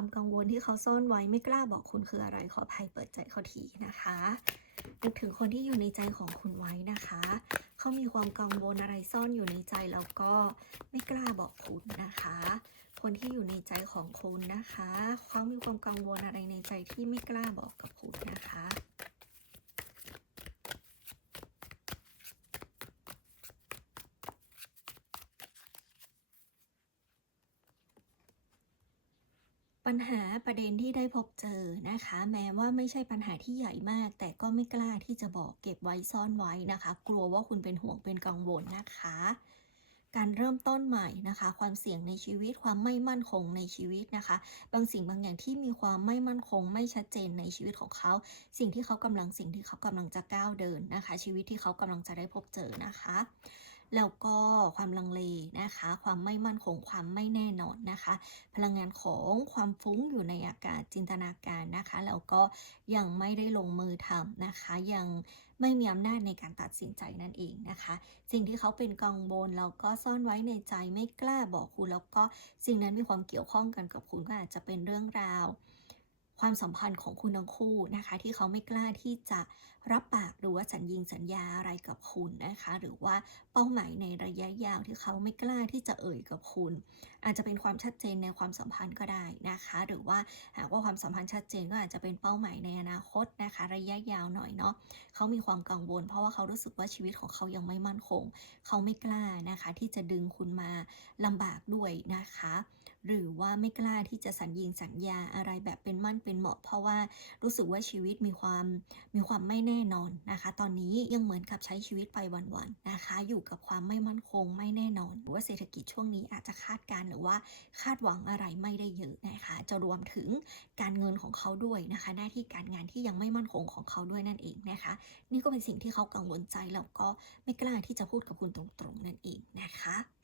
ความกังวลที่เขาซ่อนไว้ไม่กล้าบอกคุณคืออะไรขออภัยเปิดใจเขาทีนะคะนึกถึงคนที่อยู่ในใจของคุณไว้นะคะ เขามีความกังวลอะไรซ่อนอยู่ในใจแล้วก็ไม่กล้าบอกคุณนะคะ คนที่อยู่ในใจของคุณนะคะ เขามีความกังวลอะไรในใจที่ไม่กล้าบอกกับคุณนะคะ ปัญหาประเด็นที่ได้พบเจอนะคะ แม้ว่าไม่ใช่ปัญหาที่ใหญ่มาก แต่ก็ไม่กล้าที่จะบอกเก็บไว้ซ่อนไว้นะคะ กลัวว่าคุณเป็นห่วงเป็นกังวลนะคะ การเริ่มต้นใหม่นะคะ ความเสี่ยงในชีวิตความไม่มั่นคงในชีวิตนะคะ บางสิ่งบางอย่างที่มีความไม่มั่นคง ไม่ชัดเจนในชีวิตของเขา สิ่งที่เขากำลังสิ่งที่เขากำลังจะก้าวเดินนะคะ ชีวิตที่เขากำลังจะได้พบเจอนะคะ แล้วก็ความลังเลนะคะ ความไม่มั่นคงความไม่แน่นอนนะคะ พลังงานของความฟุ้งอยู่ในอากาศจินตนาการนะคะ แล้วก็ยังไม่ได้ลงมือทำนะคะ ยังไม่มีอำนาจในการตัดสินใจนั่นเองนะคะ สิ่งที่เขาเป็นกังวลแล้วก็ซ่อนไว้ในใจไม่กล้าบอกคุณ แล้วก็สิ่งนั้นมีความเกี่ยวข้องกันกับคุณก็อาจจะเป็นเรื่องราว ความสัมพันธ์ของคุณทั้งคู่นะคะ ที่เขาไม่กล้าที่จะรับปากหรือว่าสัญญิงสัญญาอะไรกับคุณนะคะ หรือว่าเป้าหมายในระยะยาวที่เขาไม่กล้าที่จะเอ่ยกับคุณ อาจจะเป็นความชัดเจนในความสัมพันธ์ก็ได้นะคะ หรือว่าหากว่าความสัมพันธ์ชัดเจนก็อาจจะเป็นเป้าหมายในอนาคตนะคะ ระยะยาวหน่อยเนาะเขามีความกังวล เพราะว่าเขารู้สึกว่าชีวิตของเขายังไม่มั่นคง เขาไม่กล้านะคะ ที่จะดึงคุณมาลำบากด้วยนะคะ หรือว่าไม่กล้าที่จะสัญญิงสัญญาอะไรแบบเป็นมั่นเป็นเหมาะ เพราะว่ารู้สึกว่าชีวิตมีความมีความไม่แน่นอนนะคะ ตอนนี้ยังเหมือนกับใช้ชีวิตไปวันๆนะคะ อยู่กับความไม่มั่นคงไม่แน่นอนหรือว่าเศรษฐกิจช่วงนี้อาจจะคาดการ์หรือว่าคาดหวังอะไรไม่ได้เยอะนะคะจะรวมถึงการเงินของเขาด้วยนะคะ หน้าที่การงานที่ยังไม่มั่นคงของเขาด้วยนั่นเองนะคะ นี่ก็เป็นสิ่งที่เขากังวลใจแล้วก็ไม่กล้าที่จะพูดกับคุณตรงๆนั่นเองนะคะ